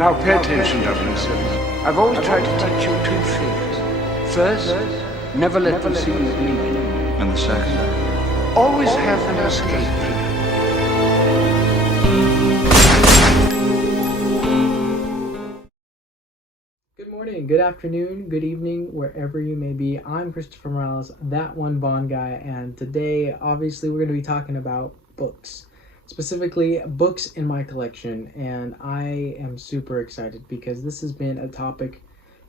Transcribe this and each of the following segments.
Now pay attention, 007. I've always tried to teach you two things. First, never let them see you bleed. And the second? Always have an escape plan. Good morning, good afternoon, good evening, wherever you may be. I'm Christopher Morales, that one Bond guy, and today, obviously, we're going to be talking about books. Specifically, books in my collection, and I am super excited because this has been a topic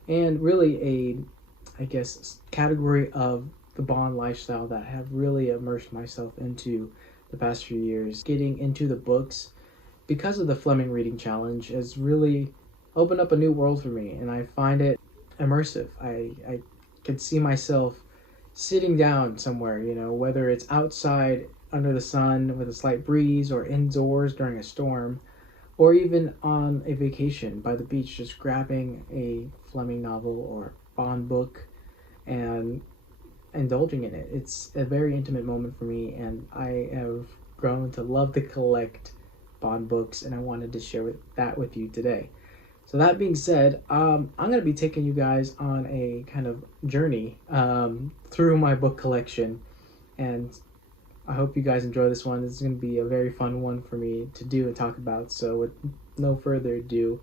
and really I guess, category of the Bond lifestyle that have really immersed myself into the past few years. Getting into the books because of the Fleming Reading Challenge has really opened up a new world for me, and I find it immersive. I can see myself sitting down somewhere, whether it's outside under the sun with a slight breeze or indoors during a storm, or even on a vacation by the beach, just grabbing a Fleming novel or Bond book and indulging in it. It's a very intimate moment for me, and I have grown to love to collect Bond books, and I wanted to share that with you today. So that being said, I'm going to be taking you guys on a kind of journey through my book collection, and I hope you guys enjoy this one. This is going to be a very fun one for me to do and talk about. So with no further ado,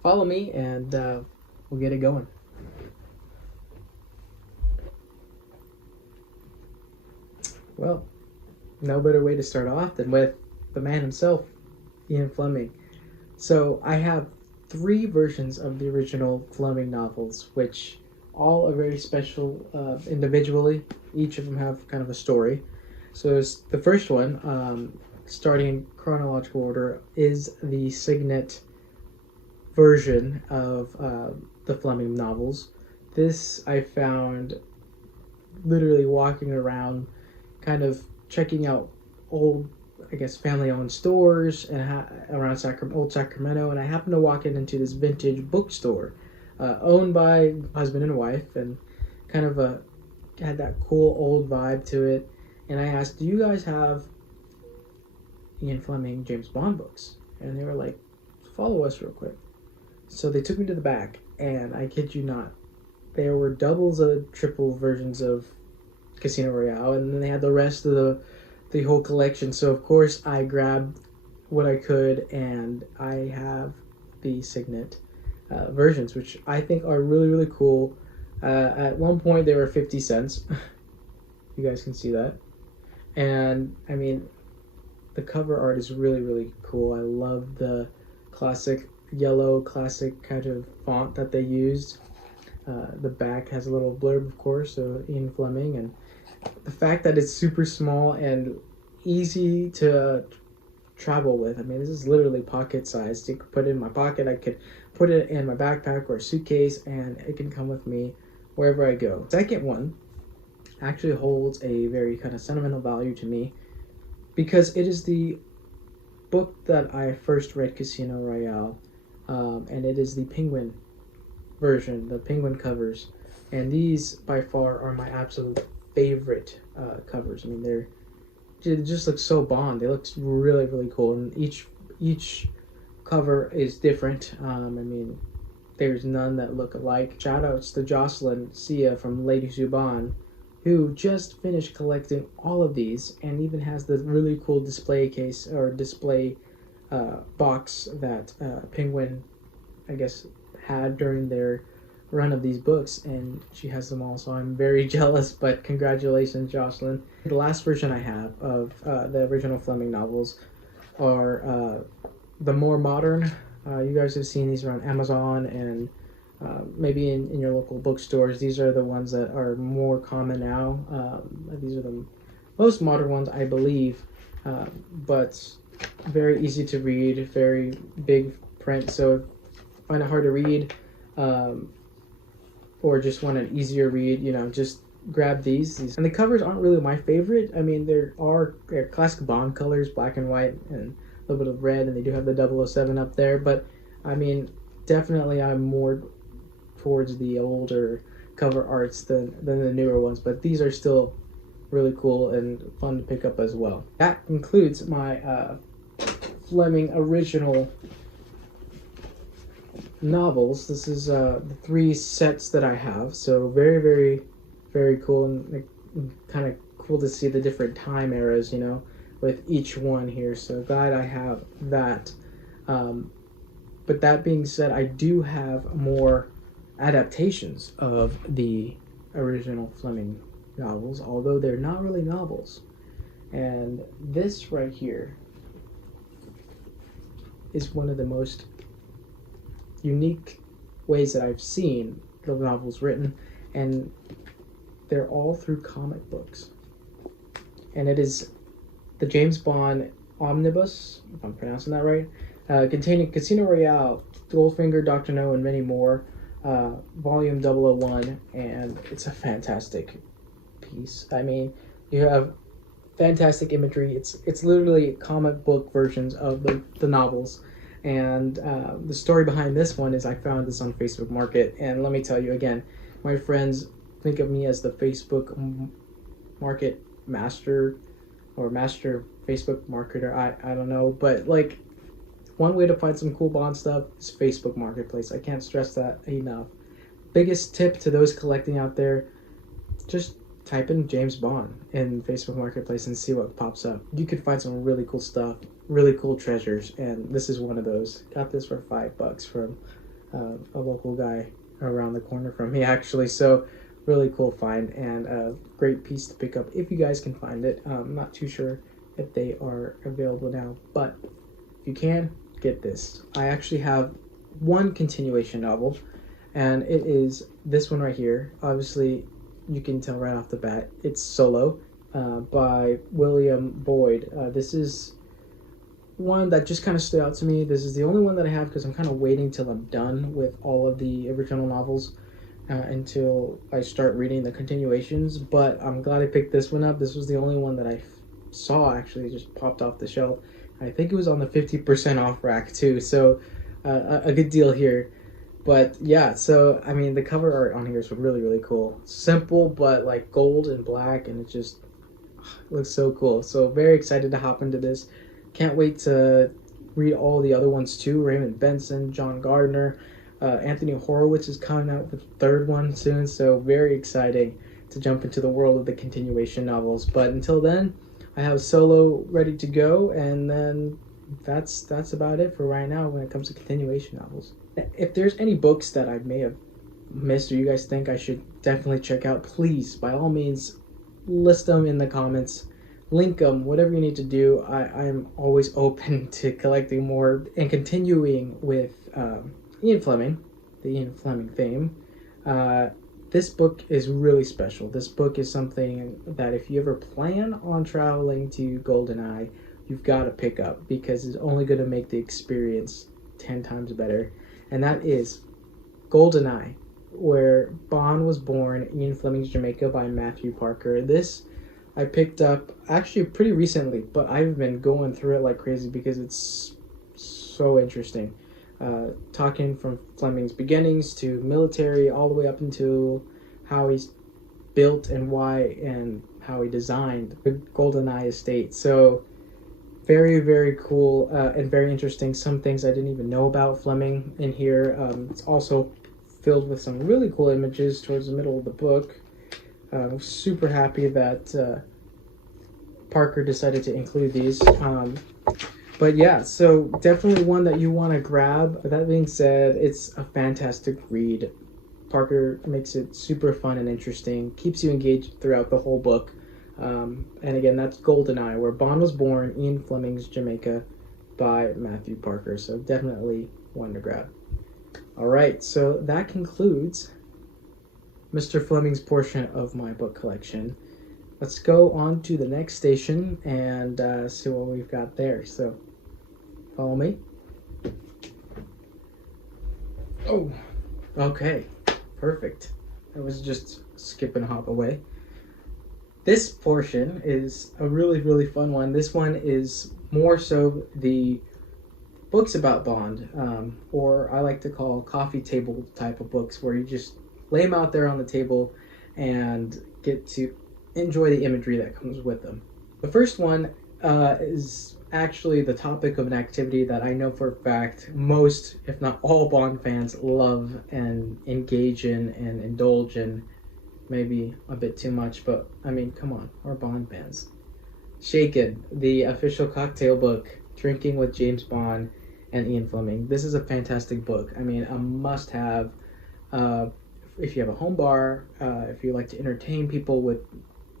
follow me and we'll get it going. Well, no better way to start off than with the man himself, Ian Fleming. So I have 3 versions of the original Fleming novels, which all are very special individually. Each of them have kind of a story. So the first one, starting in chronological order, is the Signet version of the Fleming novels. This I found literally walking around, kind of checking out old, I guess, family-owned stores and around old Sacramento, and I happened to walk into this vintage bookstore owned by husband and wife, and kind of had that cool old vibe to it. And I asked, do you guys have Ian Fleming James Bond books? And they were like, follow us real quick. So they took me to the back, and I kid you not, there were doubles of triple versions of Casino Royale, and then they had the rest of the whole collection. So of course I grabbed what I could, and I have the Signet versions, which I think are really, really cool. At one point they were 50 cents. You guys can see that. And I mean, the cover art is really, really cool. I love the classic yellow, classic kind of font that they used. The back has a little blurb, of course, so Ian Fleming, and the fact that it's super small and easy to travel with. I mean, this is literally pocket sized. You could put it in my pocket, I could put it in my backpack or a suitcase, and it can come with me wherever I go. Second one actually holds a very kind of sentimental value to me because it is the book that I first read, Casino Royale, and it is the Penguin version, the Penguin covers, and these by far are my absolute favorite covers. I mean, they just look so Bond. They look really, really cool, and each cover is different. I mean, there's none that look alike. Shout outs to Jocelyn Sia from Lady Zuban, who just finished collecting all of these and even has the really cool display case or display box that Penguin, I guess, had during their run of these books, and she has them all, so I'm very jealous, but congratulations, Jocelyn. The last version I have of the original Fleming novels are the more modern. You guys have seen these around Amazon and maybe in your local bookstores. These are the ones that are more common now. These are the most modern ones, I believe, but very easy to read, very big print, so if you find it hard to read, or just want an easier read, just grab these. And the covers aren't really my favorite. I mean, they're classic Bond colors, black and white, and a little bit of red, and they do have the 007 up there, but I mean, definitely I'm more towards the older cover arts than the newer ones, but these are still really cool and fun to pick up as well. That concludes my Fleming original novels. This is the 3 sets that I have. So very, very, very cool, and kind of cool to see the different time eras, with each one here. So glad I have that. But that being said, I do have more adaptations of the original Fleming novels, although they're not really novels. And this right here is one of the most unique ways that I've seen the novels written, and they're all through comic books. And it is the James Bond Omnibus, if I'm pronouncing that right, containing Casino Royale, Goldfinger, Dr. No, and many more, volume 001, and it's a fantastic piece. I mean, you have fantastic imagery. It's literally comic book versions of the novels. And the story behind this one is I found this on Facebook Market, and let me tell you again, my friends think of me as the Facebook Market master, or master Facebook marketer. I don't know, but like, one way to find some cool Bond stuff is Facebook Marketplace. I can't stress that enough. Biggest tip to those collecting out there, just type in James Bond in Facebook Marketplace and see what pops up. You could find some really cool stuff, really cool treasures, and this is one of those. Got this for $5 from a local guy around the corner from me, actually. So really cool find, and a great piece to pick up if you guys can find it. I'm not too sure if they are available now, but if you can, get this. I actually have one continuation novel, and it is this one right here. Obviously, you can tell right off the bat, it's Solo by William Boyd. This is one that just kind of stood out to me. This is the only one that I have because I'm kind of waiting till I'm done with all of the original novels until I start reading the continuations. But I'm glad I picked this one up. This was the only one that I saw actually just popped off the shelf. I think it was on the 50% off rack too, so a good deal here. But yeah, so I mean, the cover art on here is really, really cool. Simple, but like gold and black, and it just looks so cool. So very excited to hop into this. Can't wait to read all the other ones too. Raymond Benson, John Gardner, Anthony Horowitz is coming out with the 3rd one soon, so very exciting to jump into the world of the continuation novels. But until then, I have Solo ready to go, and then that's about it for right now when it comes to continuation novels. If there's any books that I may have missed or you guys think I should definitely check out, please, by all means, list them in the comments, link them, whatever you need to do. I'm always open to collecting more and continuing with Ian Fleming, the Ian Fleming fame. This book is really special. This book is something that if you ever plan on traveling to Goldeneye, you've got to pick up, because it's only going to make the experience 10 times better. And that is Goldeneye, where Bond was born, Ian Fleming's Jamaica by Matthew Parker. This I picked up actually pretty recently, but I've been going through it like crazy because it's so interesting. Talking from Fleming's beginnings to military, all the way up into how he's built and why and how he designed the Goldeneye estate. So very, very cool and very interesting. Some things I didn't even know about Fleming in here. It's also filled with some really cool images towards the middle of the book. I'm super happy that Parker decided to include these. But yeah, so definitely one that you want to grab. That being said, it's a fantastic read. Parker makes it super fun and interesting, keeps you engaged throughout the whole book. And again, that's Goldeneye, where Bond was born, Ian Fleming's Jamaica by Matthew Parker. So definitely one to grab. All right, so that concludes Mr. Fleming's portion of my book collection. Let's go on to the next station and see what we've got there. So follow me. Oh, okay, perfect. I was just skipping a hop away. This portion is a really, really fun one. This one is more so the books about Bond, or I like to call coffee table type of books, where you just lay them out there on the table and get to enjoy the imagery that comes with them. The first one is actually the topic of an activity that I know for a fact most, if not all, Bond fans love and engage in and indulge in. Maybe a bit too much, but I mean, come on, we're Bond fans. Shaken, the official cocktail book, Drinking with James Bond and Ian Fleming. This is a fantastic book. I mean, a must-have. If you have a home bar, if you like to entertain people with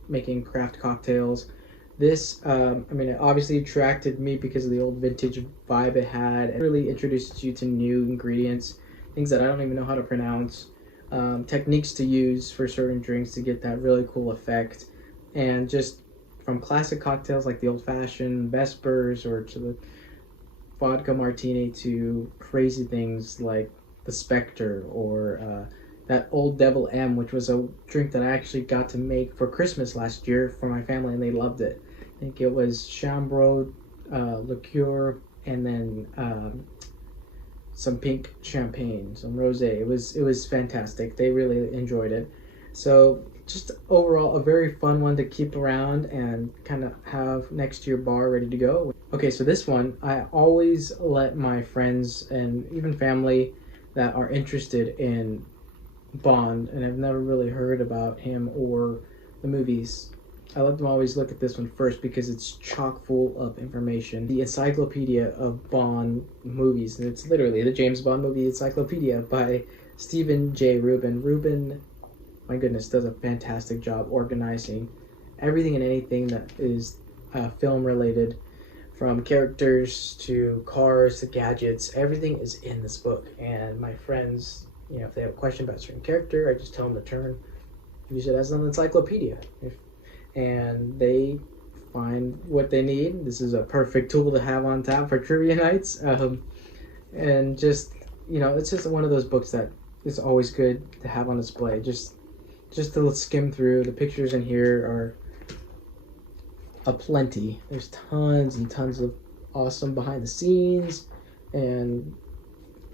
making craft cocktails, this, it obviously attracted me because of the old vintage vibe it had. It really introduces you to new ingredients, things that I don't even know how to pronounce, techniques to use for certain drinks to get that really cool effect, and just from classic cocktails like the old-fashioned Vespers or to the vodka martini to crazy things like the Spectre or that Old Devil M, which was a drink that I actually got to make for Christmas last year for my family, and they loved it. I think it was Chambord, liqueur, and then some pink champagne, some rosé. It was fantastic. They really enjoyed it. So just overall a very fun one to keep around and kind of have next to your bar ready to go. Okay, so this one I always let my friends and even family that are interested in Bond and I've never really heard about him or the movies, I let them always look at this one first because it's chock full of information. The Encyclopedia of Bond Movies, and it's literally the James Bond Movie Encyclopedia by Stephen J. Rubin. Rubin, my goodness, does a fantastic job organizing everything and anything that is film related, from characters to cars to gadgets. Everything is in this book, and my friends, if they have a question about a certain character, I just tell them to use it as an encyclopedia. And they find what they need. This is a perfect tool to have on tap for trivia nights. And just, it's just one of those books that is always good to have on display. Just to skim through. The pictures in here are aplenty. There's tons and tons of awesome behind the scenes and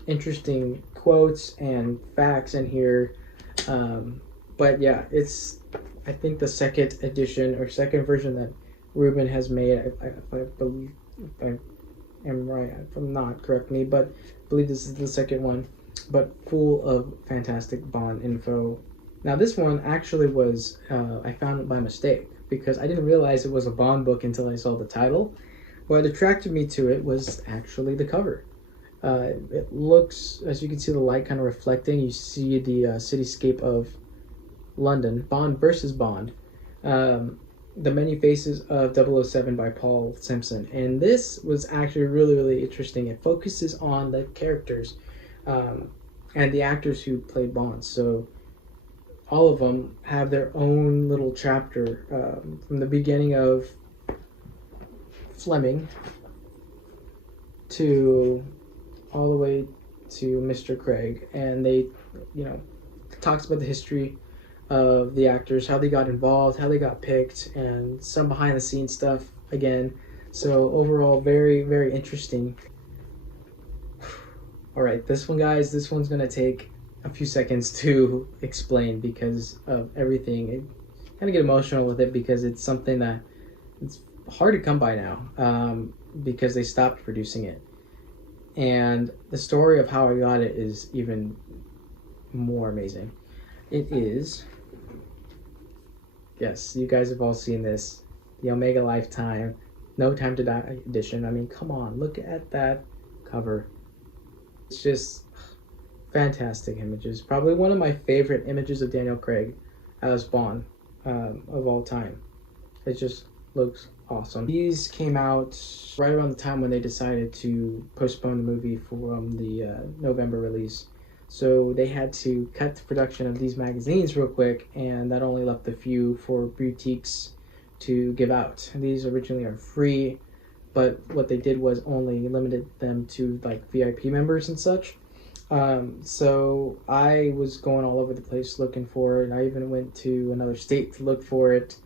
interesting quotes and facts in here. But yeah, it's, I think, the second edition or second version that Rubin has made. I believe, if I am right, if I'm not, correct me, but I believe this is the second one, but full of fantastic Bond info. Now this one actually was, I found it by mistake because I didn't realize it was a Bond book until I saw the title. What attracted me to it was actually the cover. It looks, as you can see, the light kind of reflecting. You see the cityscape of London, Bond versus Bond. The Many Faces of 007 by Paul Simpson. And this was actually really, really interesting. It focuses on the characters and the actors who played Bond. So all of them have their own little chapter, from the beginning of Fleming to all the way to Mr. Craig. And they, talks about the history of the actors, how they got involved, how they got picked, and some behind the scenes stuff again. So overall, very, very interesting. All right, this one, guys, this one's gonna take a few seconds to explain because of everything. I kind of get emotional with it because it's something that it's hard to come by now, because they stopped producing it. And the story of how I got it is even more amazing. It is, yes, you guys have all seen this, the Omega Lifetime No Time to Die edition. I mean, come on, look at that cover. It's just fantastic images. Probably one of my favorite images of Daniel Craig as Bond of all time. It just looks awesome. These came out right around the time when they decided to postpone the movie from the November release. So they had to cut the production of these magazines real quick, and that only left a few for boutiques to give out. And these originally are free, but what they did was only limited them to like VIP members and such. So I was going all over the place looking for it. I even went to another state to look for it,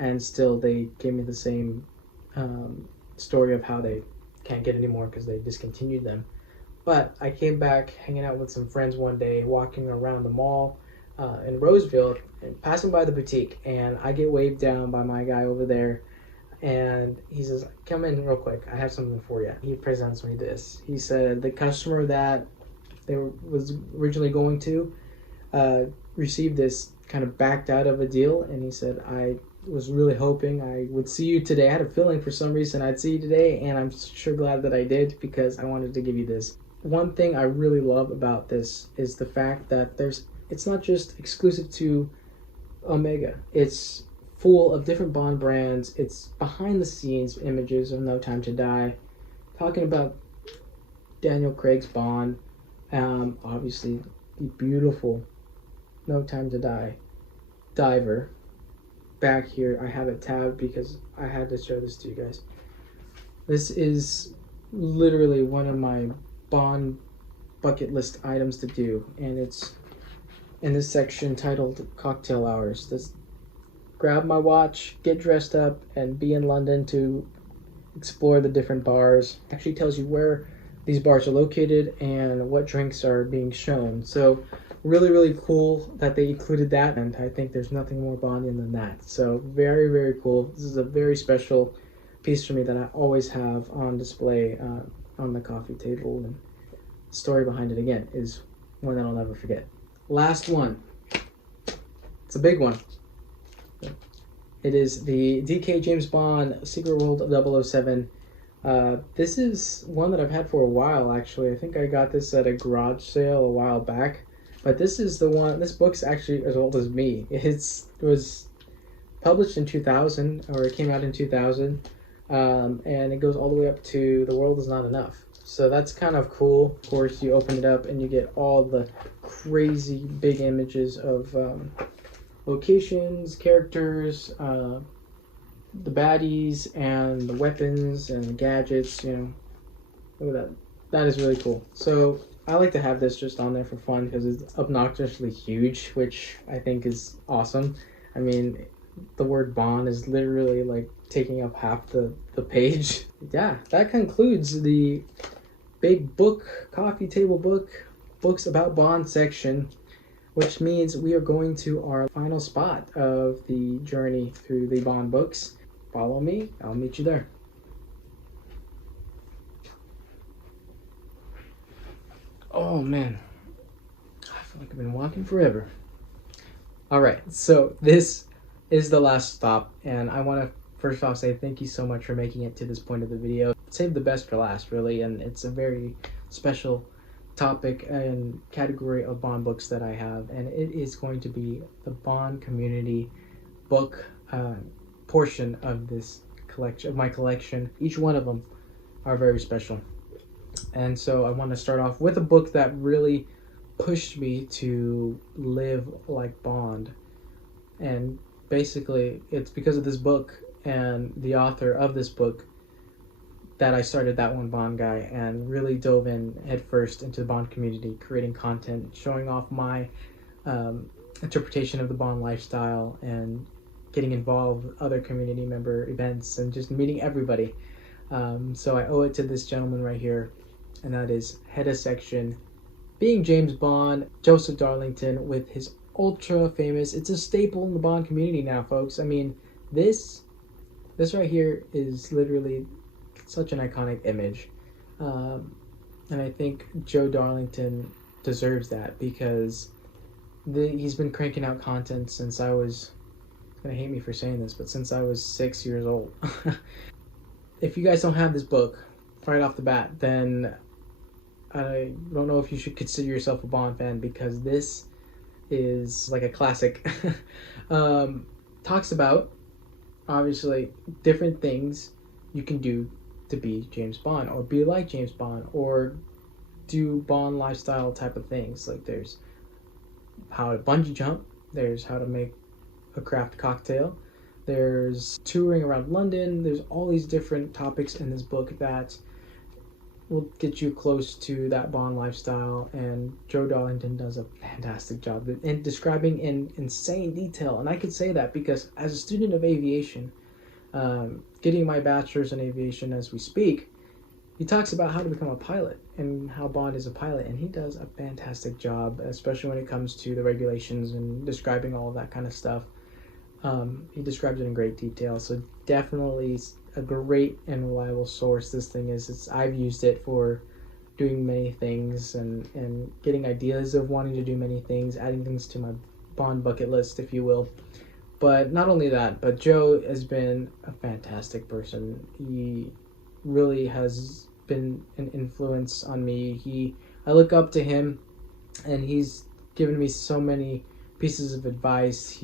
and still they gave me the same story of how they can't get any more because they discontinued them. But I came back hanging out with some friends one day, walking around the mall in Roseville and passing by the boutique, and I get waved down by my guy over there, and he says, "Come in real quick. I have something for you." He presents me this. He said the customer that was originally going to received this, kind of backed out of a deal, and he said, "I was really hoping I would see you today. I had a feeling for some reason I'd see you today, and I'm sure glad that I did because I wanted to give you this." One thing I really love about this is the fact that it's not just exclusive to Omega. It's full of different Bond brands. It's behind the scenes images of No Time to Die, talking about Daniel Craig's Bond, obviously the beautiful No Time to Die diver. Back here, I have it tabbed because I had to show this to you guys. This is literally one of my Bond bucket list items to do, and it's in this section titled Cocktail Hours. This grab my watch, get dressed up, and be in London to explore the different bars. It actually tells you where these bars are located and what drinks are being shown. So really, really cool that they included that, and I think there's nothing more Bondian than that. So very, very cool. This is a very special piece for me that I always have on display on the coffee table, and the story behind it, again, is one that I'll never forget. Last one. It's a big one. It is the DK James Bond Secret World of 007. This is one that I've had for a while, actually. I think I got this at a garage sale a while back. But this is the one, this book's actually as old as me. It was published in 2000, or it came out in 2000. And it goes all the way up to The World Is Not Enough. So that's kind of cool. Of course, you open it up and you get all the crazy big images of locations, characters, the baddies, and the weapons and the gadgets. Look at that. That is really cool. So I like to have this just on there for fun because it's obnoxiously huge, which I think is awesome. I mean, the word Bond is literally like taking up half the page. Yeah, that concludes the big book, coffee table books about Bond section, which means we are going to our final spot of the journey through the Bond books. Follow me, I'll meet you there. Oh man, I feel like I've been walking forever. All right, so this is the last stop, and I want to first off say thank you so much for making it to this point of the video. Save the best for last, really, and it's a very special topic and category of Bond books that I have, and it is going to be the Bond community book portion of this collection, of my collection. Each one of them are very special. And so I want to start off with a book that really pushed me to live like Bond. And basically, it's because of this book and the author of this book that I started That One Bond Guy and really dove in headfirst into the Bond community, creating content, showing off my interpretation of the Bond lifestyle, and getting involved with other community member events and just meeting everybody. So I owe it to this gentleman right here, and that is head of section, being James Bond, Joseph Darlington, with his ultra famous, it's a staple in the Bond community now, folks. I mean, this right here is literally such an iconic image. And I think Joe Darlington deserves that because he's been cranking out content since I was, gonna hate me for saying this, but since I was 6 years old. If you guys don't have this book right off the bat, then I don't know if you should consider yourself a Bond fan, because this is like a classic. Talks about, obviously, different things you can do to be James Bond, or be like James Bond, or do Bond lifestyle type of things. Like there's how to bungee jump, there's how to make a craft cocktail, there's touring around London, there's all these different topics in this book that will get you close to that Bond lifestyle, and Joe Darlington does a fantastic job in describing in insane detail. And I could say that because as a student of aviation, getting my bachelor's in aviation as we speak, he talks about how to become a pilot and how Bond is a pilot, and he does a fantastic job, especially when it comes to the regulations and describing all of that kind of stuff. He describes it in great detail. So definitely a great and reliable source. This thing is. I've used it for doing many things and getting ideas of wanting to do many things, adding things to my Bond bucket list, if you will. But not only that, but Joe has been a fantastic person. He really has been an influence on me. I look up to him, and he's given me so many pieces of advice.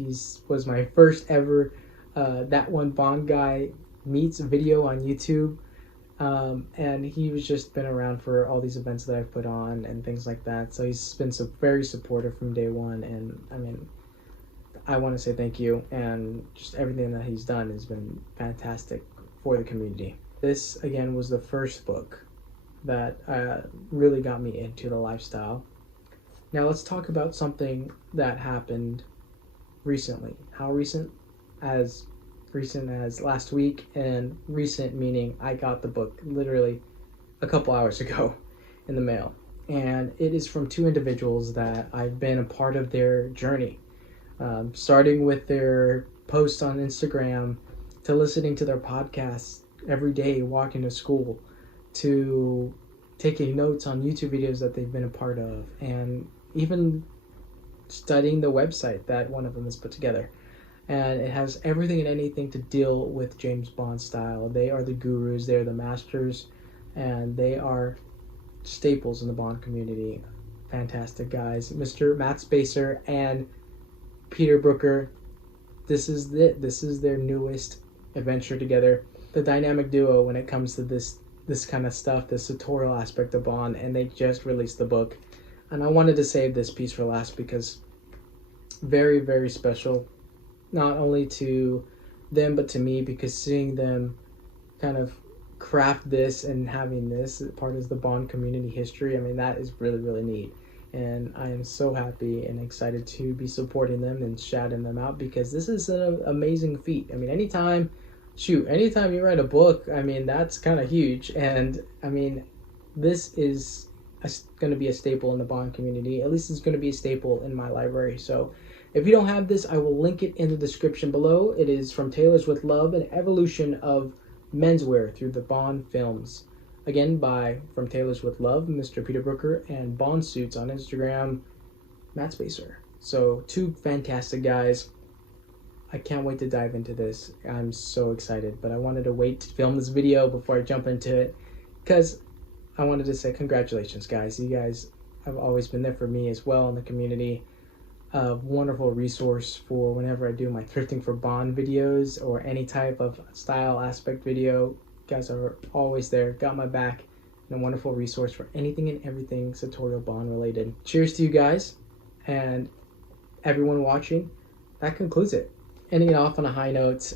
Was my first ever That One Bond Guy Meets video on YouTube. And he was just been around for all these events that I've put on and things like that. So he's been very supportive from day one. And I mean, I want to say thank you. And just everything that he's done has been fantastic for the community. This, again, was the first book that really got me into the lifestyle. Now let's talk about something that happened recently. How recent? As recent as last week, and recent meaning I got the book literally a couple hours ago in the mail. And it is from two individuals that I've been a part of their journey, starting with their posts on Instagram, to listening to their podcasts every day walking to school, to taking notes on YouTube videos that they've been a part of, and even studying the website that one of them has put together. And it has everything and anything to deal with James Bond style. They are the gurus, they are the masters, and they are staples in the Bond community. Fantastic guys. Mr. Matt Spacer and Peter Brooker. This is it. This is their newest adventure together. The dynamic duo when it comes to this kind of stuff, this tutorial aspect of Bond, and they just released the book. And I wanted to save this piece for last because very, very special. Not only to them, but to me, because seeing them kind of craft this and having this part of the Bond community history, I mean, that is really, really neat. And I am so happy and excited to be supporting them and shouting them out, because this is an amazing feat. I mean, anytime you write a book, I mean, that's kind of huge. And I mean, this is going to be a staple in the Bond community. At least it's going to be a staple in my library. So if you don't have this, I will link it in the description below. It is From Tailors with Love, an evolution of menswear through the Bond films. Again, by From Tailors with Love, Mr. Peter Brooker, and Bond Suits on Instagram, Matt Spacer. So two fantastic guys. I can't wait to dive into this. I'm so excited, but I wanted to wait to film this video before I jump into it, because I wanted to say congratulations, guys. You guys have always been there for me as well in the community. A wonderful resource for whenever I do my thrifting for Bond videos or any type of style aspect video. You guys are always there, got my back, and a wonderful resource for anything and everything tutorial Bond related. Cheers to you guys and everyone watching. That concludes it. Ending it off on a high note.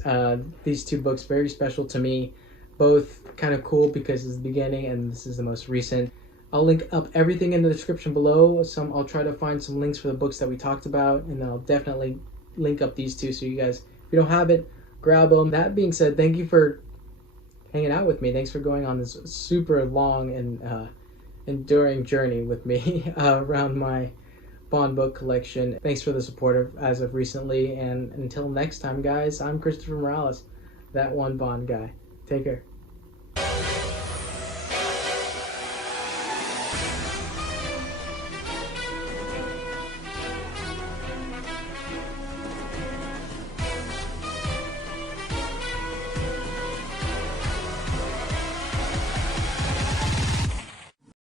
These two books very special to me, both kind of cool because it's the beginning and this is the most recent. I'll link up everything in the description below. I'll try to find some links for the books that we talked about, and I'll definitely link up these two so you guys, if you don't have it, grab them. That being said, thank you for hanging out with me. Thanks for going on this super long and enduring journey with me around my Bond book collection. Thanks for the support as of recently, and until next time, guys, I'm Christopher Morales, That One Bond Guy. Take care.